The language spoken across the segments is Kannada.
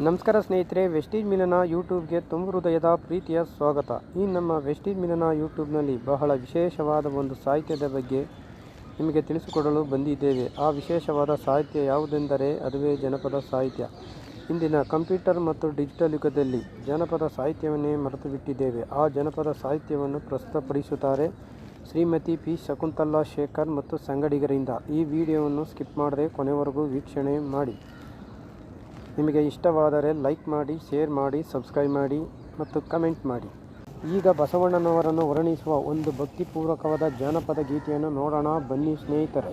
ನಮಸ್ಕಾರ ಸ್ನೇಹಿತರೆ, ವೆಸ್ಟೀಜ್ ಮಿಲನ ಯೂಟ್ಯೂಬ್ಗೆ ತುಂಬ ಹೃದಯದ ಪ್ರೀತಿಯ ಸ್ವಾಗತ. ಈ ನಮ್ಮ ವೆಸ್ಟೀಜ್ ಮಿಲನ ಯೂಟ್ಯೂಬ್ನಲ್ಲಿ ಬಹಳ ವಿಶೇಷವಾದ ಒಂದು ಸಾಹಿತ್ಯದ ಬಗ್ಗೆ ನಿಮಗೆ ತಿಳಿಸಿಕೊಡಲು ಬಂದಿದ್ದೇವೆ. ಆ ವಿಶೇಷವಾದ ಸಾಹಿತ್ಯ ಯಾವುದೆಂದರೆ ಅದುವೇ ಜನಪದ ಸಾಹಿತ್ಯ. ಇಂದಿನ ಕಂಪ್ಯೂಟರ್ ಮತ್ತು ಡಿಜಿಟಲ್ ಯುಗದಲ್ಲಿ ಜನಪದ ಸಾಹಿತ್ಯವನ್ನೇ ಮರೆತು ಬಿಟ್ಟಿದ್ದೇವೆ ಆ ಜನಪದ ಸಾಹಿತ್ಯವನ್ನು ಪ್ರಸ್ತುತಪಡಿಸುತ್ತಾರೆ ಶ್ರೀಮತಿ ಪಿ. ಶಕುಂತಲಾ ಶೇಖರ್ ಮತ್ತು ಸಂಗಡಿಗರಿಂದ. ಈ ವಿಡಿಯೋವನ್ನು ಸ್ಕಿಪ್ ಮಾಡದೆ ಕೊನೆವರೆಗೂ ವೀಕ್ಷಣೆ ಮಾಡಿ. ನಿಮಗೆ ಇಷ್ಟವಾದರೆ ಲೈಕ್ ಮಾಡಿ, ಶೇರ್ ಮಾಡಿ, ಸಬ್ಸ್ಕ್ರೈಬ್ ಮಾಡಿ ಮತ್ತು ಕಮೆಂಟ್ ಮಾಡಿ. ಈಗ ಬಸವಣ್ಣನವರನ್ನು ವರ್ಣಿಸುವ ಒಂದು ಭಕ್ತಿಪೂರ್ವಕವಾದ ಜಾನಪದ ಗೀತೆಯನ್ನು ನೋಡೋಣ. ಬನ್ನಿ ಸ್ನೇಹಿತರೆ.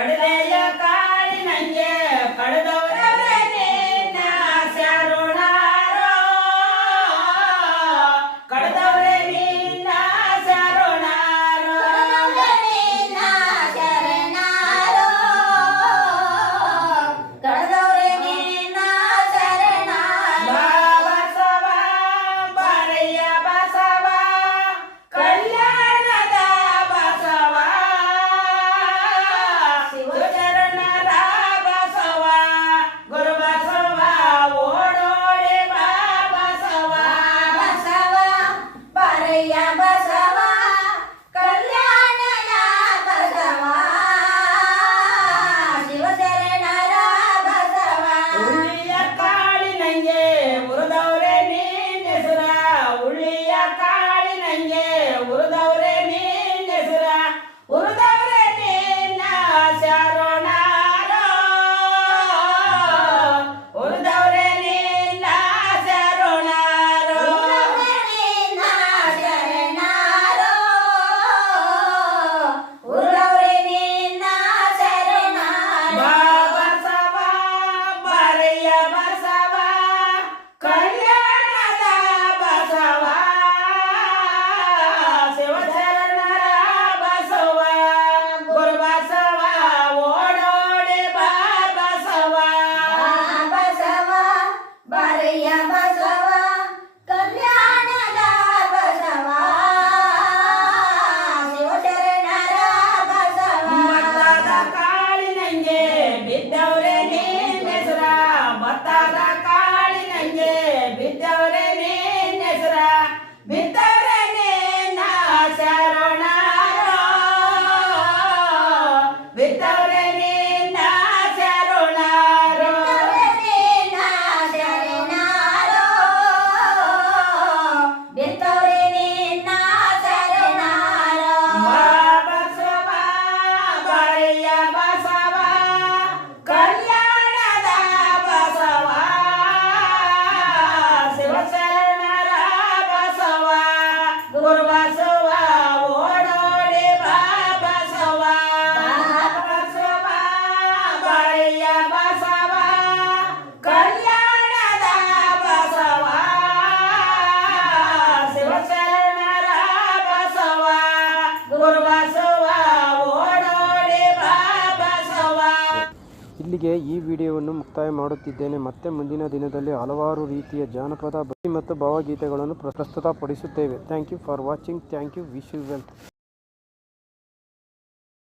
Started it. ಇಲ್ಲಿಗೆ ಈ ವಿಡಿಯೋವನ್ನು ಮುಕ್ತಾಯ ಮಾಡುತ್ತಿದ್ದೇನೆ. ಮತ್ತೆ ಮುಂದಿನ ದಿನದಲ್ಲಿ ಹಲವಾರು ರೀತಿಯ ಜಾನಪದ ಭಕ್ತಿ ಮತ್ತು ಭಾವಗೀತೆಗಳನ್ನು ಪ್ರಸ್ತುತಪಡಿಸುತ್ತೇವೆ. Thank you for watching thank you wish you well